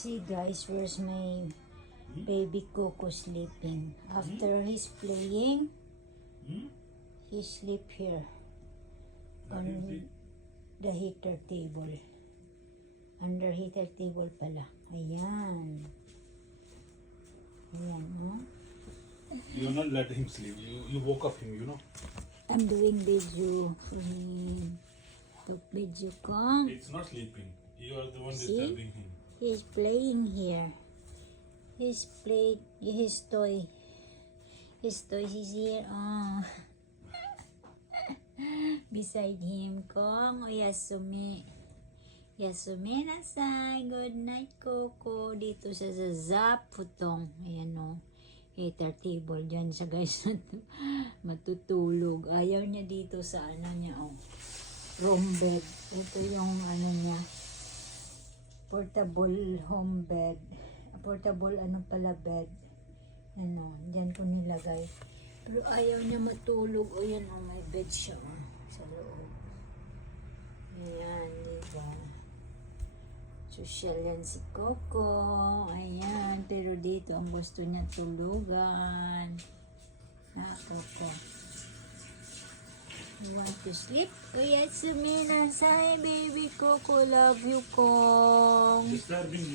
See guys, where's my baby Coco sleeping? After he's playing, he sleep here on the heater table. Under heater table pala. Ayan. Ayan, no? You're not letting him sleep. You woke up him, you know. I'm doing video for him. Took video ko. It's not sleeping. You are the one See? disturbing him. He's playing here. He's played his toy. His toys is here. Oh. Beside him, Kong. O Yasumi. Yasumi nasay. Good night, Coco. Dito sa Zap Putong. Ayan o. Heater table dyan siya guys. Matutulog. Ayaw niya dito sa ano niya. Oh. Room bed. Ito yung ano niya. Portable home bed. Portable ano pala bed. Ano, dyan ko nilagay. Pero ayaw niya matulog. O yan, oh, may bed siya oh, sa loob. Ayan, diba? Social yan si Coco. Ayan, pero dito ang gusto niya tulugan. Na, Coco. You want to sleep? Kuya Sumina, say baby Coco, love you, Kong. Disturbing you.